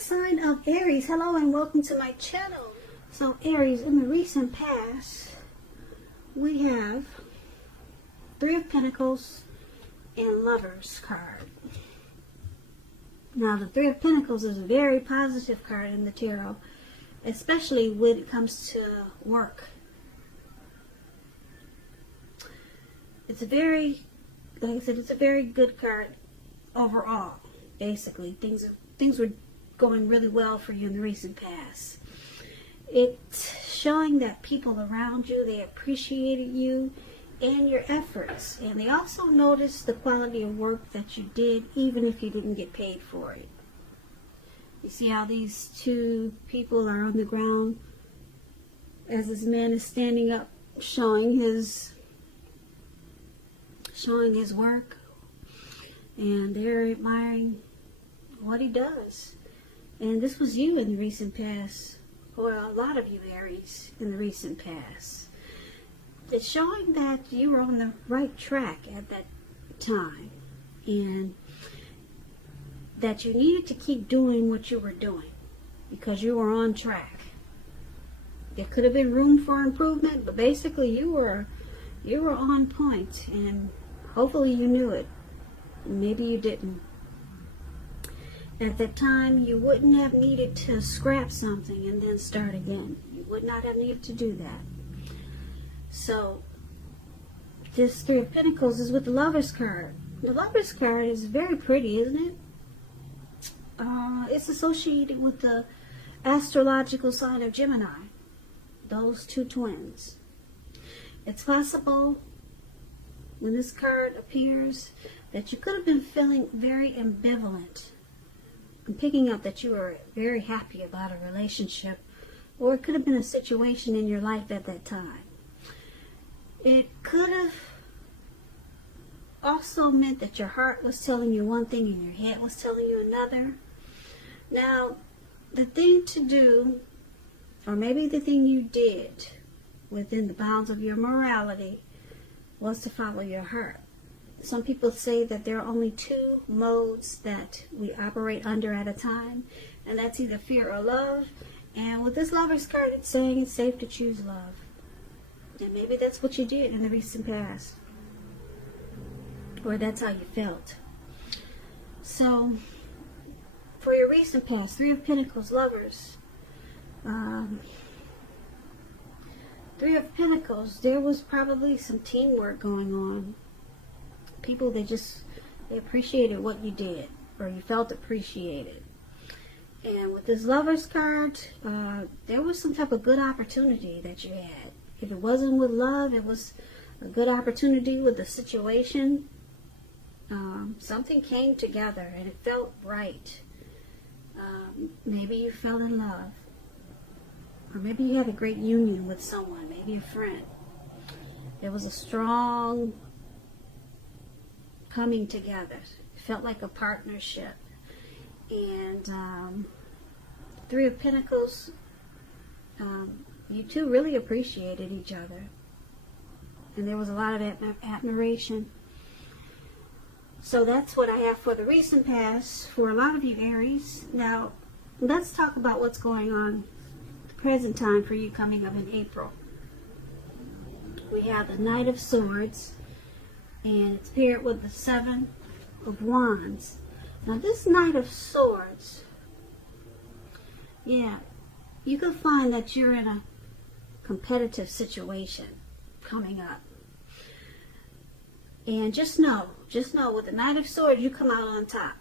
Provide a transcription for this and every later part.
sign of Aries. Hello and welcome to my channel. So Aries, in the recent past, we have Three of Pentacles and Lovers card. Now the Three of Pentacles is a very positive card in the tarot, especially when it comes to work. It's a very, like I said, it's a very good card overall. Basically, things were going really well for you in the recent past. It's showing that people around you, they appreciated you and your efforts, and they also noticed the quality of work that you did, even if you didn't get paid for it. You see how these two people are on the ground as this man is standing up, showing his work, and they're admiring what he does. And this was you in the recent past, or a lot of you Aries in the recent past. It's showing that you were on the right track at that time, and that you needed to keep doing what you were doing because you were on track. There could have been room for improvement, but basically you were on point, and hopefully you knew it. Maybe you didn't. At that time, you wouldn't have needed to scrap something and then start again. You would not have needed to do that. So, this Three of Pentacles is with the Lover's card. The Lover's card is very pretty, isn't it? It's associated with the astrological sign of Gemini. Those two twins. It's possible, when this card appears, that you could have been feeling very ambivalent. I'm picking up that you were very happy about a relationship, or it could have been a situation in your life at that time. It could have also meant that your heart was telling you one thing and your head was telling you another. Now, the thing to do, or maybe the thing you did within the bounds of your morality, was to follow your heart. Some people say that there are only two modes that we operate under at a time, and that's either fear or love. And with this Lover's card, it's saying it's safe to choose love. And maybe that's what you did in the recent past, or that's how you felt. So, for your recent past, Three of Pentacles, Lovers, Three of Pentacles, there was probably some teamwork going on. People, they appreciated what you did, or you felt appreciated. And with this Lover's card, there was some type of good opportunity that you had. If it wasn't with love, it was a good opportunity with the situation. Something came together and it felt right. Maybe you fell in love, or maybe you had a great union with someone, maybe a friend. There was a strong coming together. It felt like a partnership. And Three of Pentacles, you two really appreciated each other, and there was a lot of admiration. So that's what I have for the recent past for a lot of you Aries. Now let's talk about what's going on the present time for you coming up in April. We have the Knight of Swords, and it's paired with the Seven of Wands. Now this Knight of Swords, yeah, you could find that you're in a competitive situation coming up. And just know, with the Knight of Swords, you come out on top.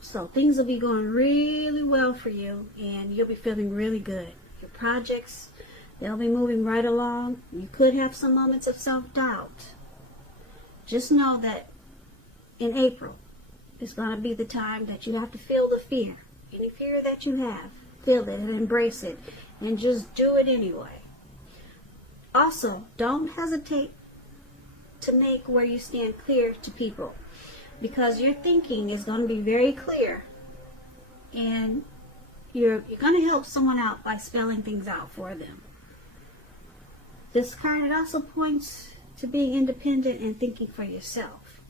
So things will be going really well for you, and you'll be feeling really good. Your projects, they'll be moving right along. You could have some moments of self-doubt. Just know that in April is going to be the time that you have to feel the fear. Any fear that you have, feel it and embrace it, and just do it anyway. Also, don't hesitate to make where you stand clear to people, because your thinking is going to be very clear, and you're going to help someone out by spelling things out for them. This card, it also points to being independent and thinking for yourself.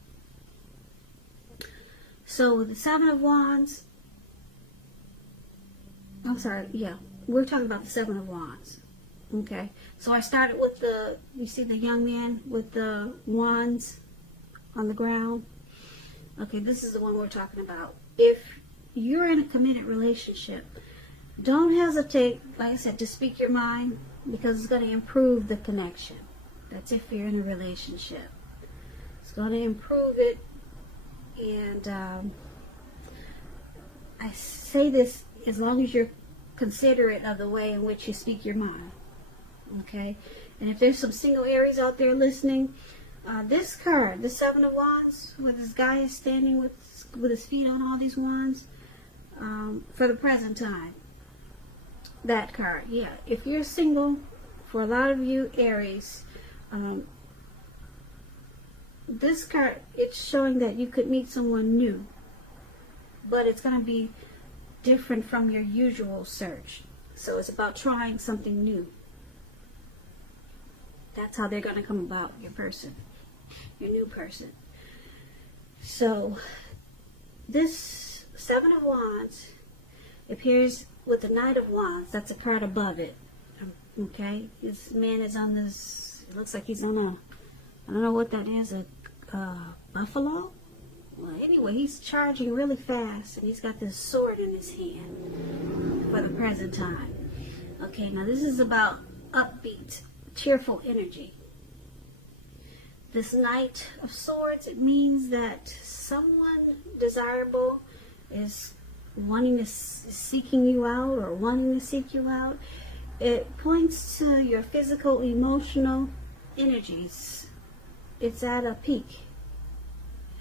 So with the Seven of Wands, I'm sorry, yeah. We're talking about the Seven of Wands. Okay. So I started with you see the young man with the wands on the ground? Okay, this is the one we're talking about. If you're in a committed relationship, don't hesitate, like I said, to speak your mind, because it's going to improve the connection. That's if you're in a relationship. It's going to improve it. And I say this as long as you're considerate of the way in which you speak your mind. Okay? And if there's some single Aries out there listening, this card, the Seven of Wands, where this guy is standing with his feet on all these wands, for the present time. That card, yeah. If you're single, for a lot of you Aries, this card, it's showing that you could meet someone new, but it's going to be different from your usual search. So it's about trying something new. That's how they're going to come about, your person, your new person. So this Seven of Wands appears with the Knight of Wands. That's a card above it. Okay, this man is on this, it looks like he's on a, I don't know what that is, a buffalo? Well, anyway, he's charging really fast, and he's got this sword in his hand for the present time. Okay, now this is about upbeat, cheerful energy. This Knight of Swords, it means that someone desirable is seeking you out, or wanting to seek you out. It points to your physical, emotional energies. It's at a peak.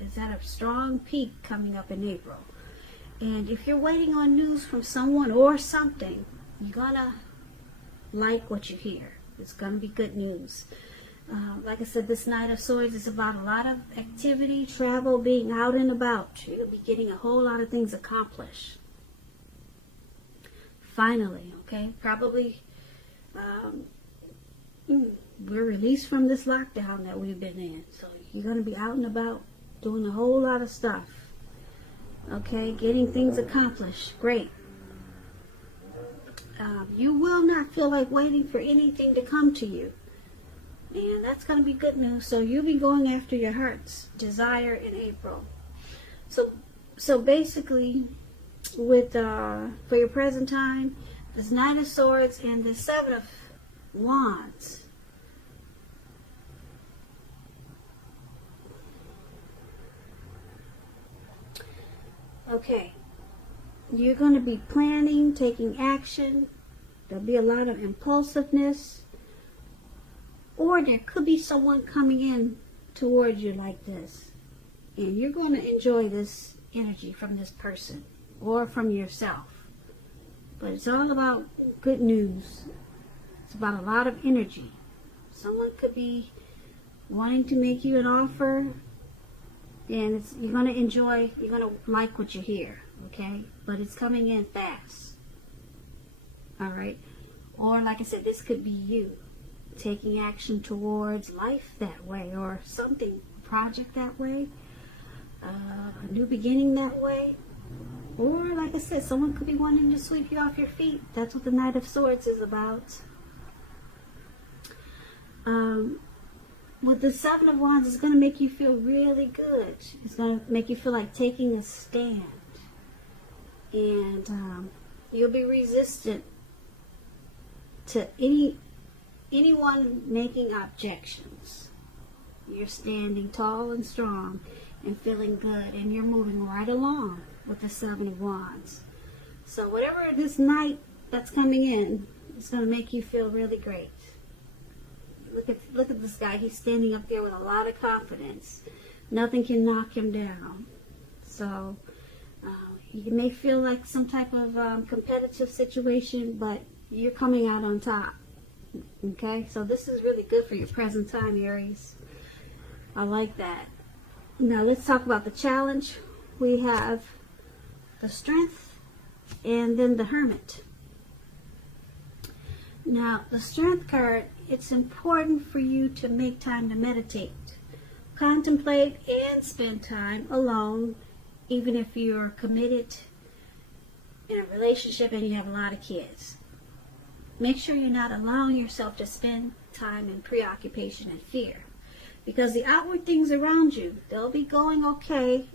It's at a strong peak coming up in April. And if you're waiting on news from someone or something, you're gonna like what you hear. It's gonna be good news. Like I said, this Knight of Swords is about a lot of activity, travel, being out and about. You'll be getting a whole lot of things accomplished. Finally, okay? Probably we're released from this lockdown that we've been in. So you're going to be out and about doing a whole lot of stuff. Okay? Getting things accomplished. Great. You will not feel like waiting for anything to come to you. And that's going to be good news. So you'll be going after your heart's desire in April. So basically, with for your present time, this Knight of Swords and the Seven of Wands. Okay. You're going to be planning, taking action. There'll be a lot of impulsiveness. Or there could be someone coming in towards you like this. And you're going to enjoy this energy from this person or from yourself. But it's all about good news. It's about a lot of energy. Someone could be wanting to make you an offer, and you're going to enjoy, you're going to like what you hear, okay? But it's coming in fast. All right? Or like I said, this could be you taking action towards life that way, or something, a project that way, a new beginning that way. Or like I said, someone could be wanting to sweep you off your feet. That's what the Knight of Swords is about. With the Seven of Wands, it's going to make you feel really good. It's going to make you feel like taking a stand. And you'll be resistant to anyone making objections. You're standing tall and strong and feeling good, and you're moving right along with the Seven of Wands. So whatever this night that's coming in, it's going to make you feel really great. Look at this guy. He's standing up there with a lot of confidence. Nothing can knock him down. So you may feel like some type of competitive situation, but you're coming out on top. Okay, so this is really good for your present time, Aries. I like that. Now let's talk about the challenge. We have the Strength and then the Hermit. Now the Strength card, it's important for you to make time to meditate, contemplate, and spend time alone, even if you're committed in a relationship and you have a lot of kids. Make sure you're not allowing yourself to spend time in preoccupation and fear. Because the outward things around you, they'll be going okay.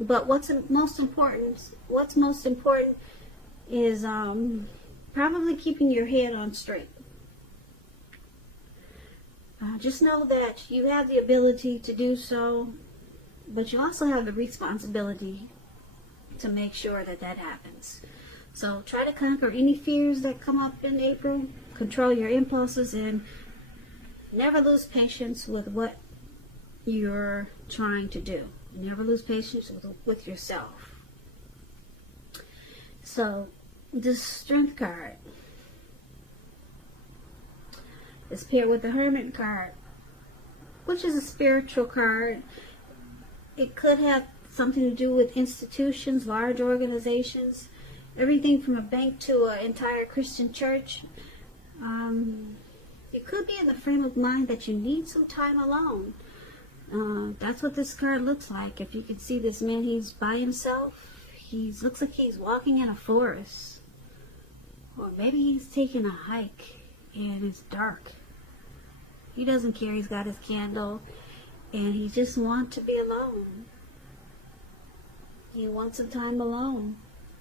But what's most important is probably keeping your head on straight. Just know that you have the ability to do so, but you also have the responsibility to make sure that that happens. So try to conquer any fears that come up in April, control your impulses, and never lose patience with what you're trying to do. Never lose patience with yourself. So, the Strength card is paired with the Hermit card, which is a spiritual card. It could have something to do with institutions, large organizations, everything from a bank to an entire Christian church. You could be in the frame of mind that you need some time alone. That's what this card looks like. If you can see this man, he's by himself. Looks like he's walking in a forest. Or maybe he's taking a hike and it's dark. He doesn't care. He's got his candle and he just wants to be alone. He wants some time alone.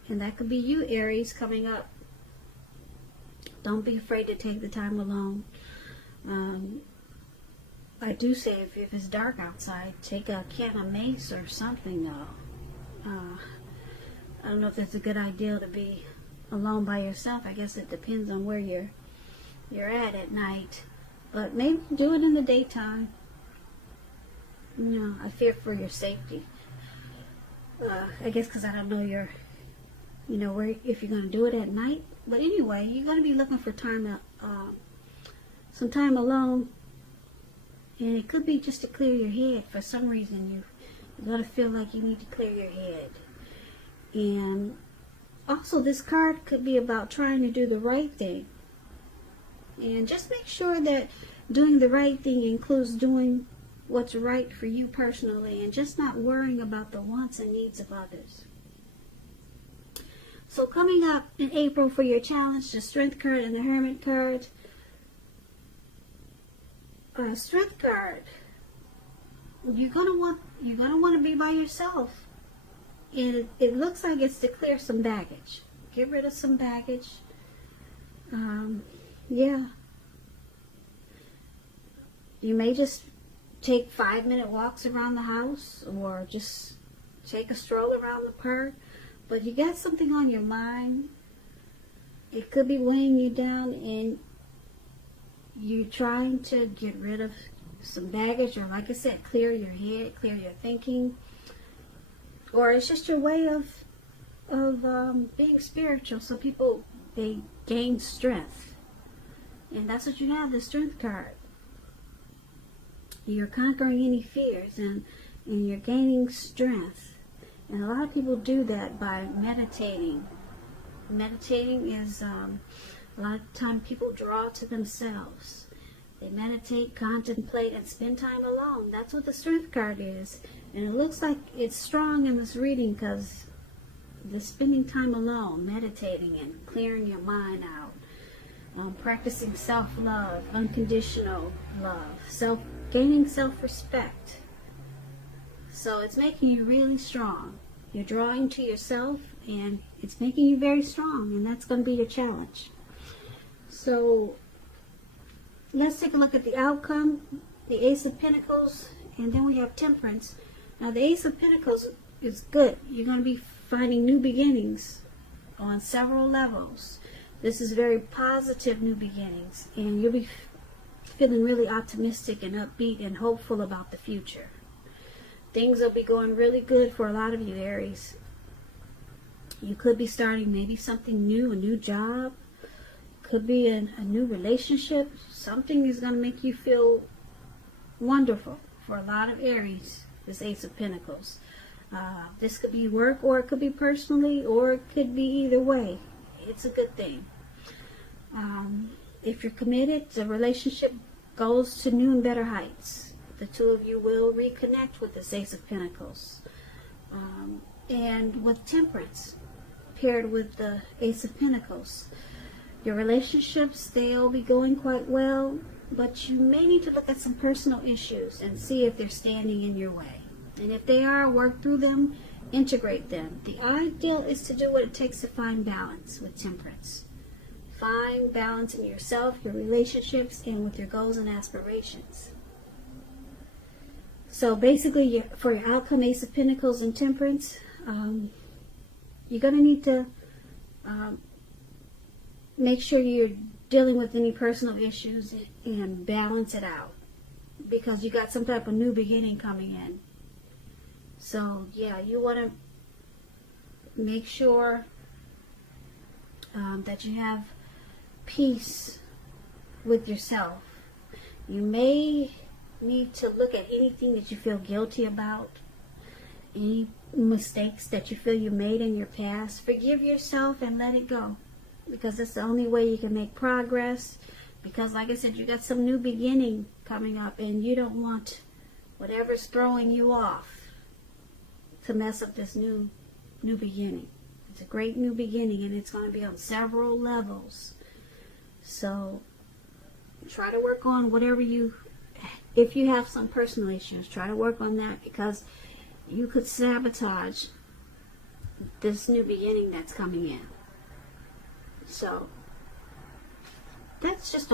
And that could be you, Aries, coming up. Don't be afraid to take the time alone. I do say if it's dark outside, take a can of mace or something, though. I don't know if that's a good idea to be alone by yourself. I guess it depends on where you're at night. But maybe do it in the daytime. I fear for your safety. I guess because I don't know where, if you're going to do it at night. But anyway, you're going to be looking for some time alone. And it could be just to clear your head. For some reason, you're going to feel like you need to clear your head. And also, this card could be about trying to do the right thing. And just make sure that doing the right thing includes doing what's right for you personally and just not worrying about the wants and needs of others. So coming up in April for your challenge, the Strength card and the Hermit card. Strength card, you're gonna want to be by yourself, and it looks like it's to clear some baggage, get rid of some baggage. Yeah, you may just take 5-minute walks around the house, or just take a stroll around the park. But you got something on your mind. It could be weighing you down, and you're trying to get rid of some baggage, or like I said, clear your head, clear your thinking. Or it's just your way of being spiritual. Some people, they gain strength. And that's what you have, the Strength card. You're conquering any fears, and you're gaining strength. And a lot of people do that by meditating. Meditating is, a lot of time people draw to themselves. They meditate, contemplate, and spend time alone. That's what the Strength card is. And it looks like it's strong in this reading because the spending time alone, meditating and clearing your mind out, practicing self-love, unconditional love, gaining self-respect. So it's making you really strong. You're drawing to yourself, and it's making you very strong, and that's going to be your challenge. So let's take a look at the outcome, the Ace of Pentacles, and then we have Temperance. Now the Ace of Pentacles is good. You're going to be finding new beginnings on several levels. This is very positive new beginnings, and you'll be feeling really optimistic and upbeat and hopeful about the future. Things will be going really good for a lot of you, Aries. You could be starting maybe something new, a new job. Could be a new relationship. Something is going to make you feel wonderful for a lot of Aries, this Ace of Pentacles. This could be work, or it could be personally, or it could be either way. It's a good thing. If you're committed, the relationship goes to new and better heights. The two of you will reconnect with this Ace of Pentacles. and with Temperance paired with the Ace of Pentacles. Your relationships, they'll be going quite well, but you may need to look at some personal issues and see if they're standing in your way. And if they are, work through them, integrate them. The ideal is to do what it takes to find balance with Temperance. Find balance in yourself, your relationships, and with your goals and aspirations. So basically, for your outcome, Ace of Pentacles and Temperance, you're going to need to make sure you're dealing with any personal issues and balance it out, because you got some type of new beginning coming in. So yeah, you want to make sure that you have peace with yourself. You may need to look at anything that you feel guilty about, any mistakes that you feel you made in your past. Forgive yourself and let it go, because it's the only way you can make progress. Because like I said, you got some new beginning coming up, and you don't want whatever's throwing you off to mess up this new beginning. It's a great new beginning, and it's going to be on several levels. So try to work on whatever if you have some personal issues, try to work on that, because you could sabotage this new beginning that's coming in. So that's just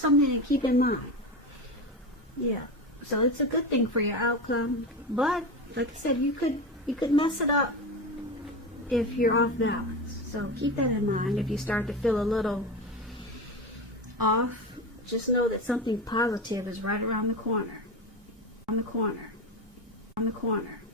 something to keep in mind. Yeah. So it's a good thing for your outcome, but like I said, you could mess it up if you're off balance. So keep that in mind. If you start to feel a little off, just know that something positive is right around the corner. On the corner.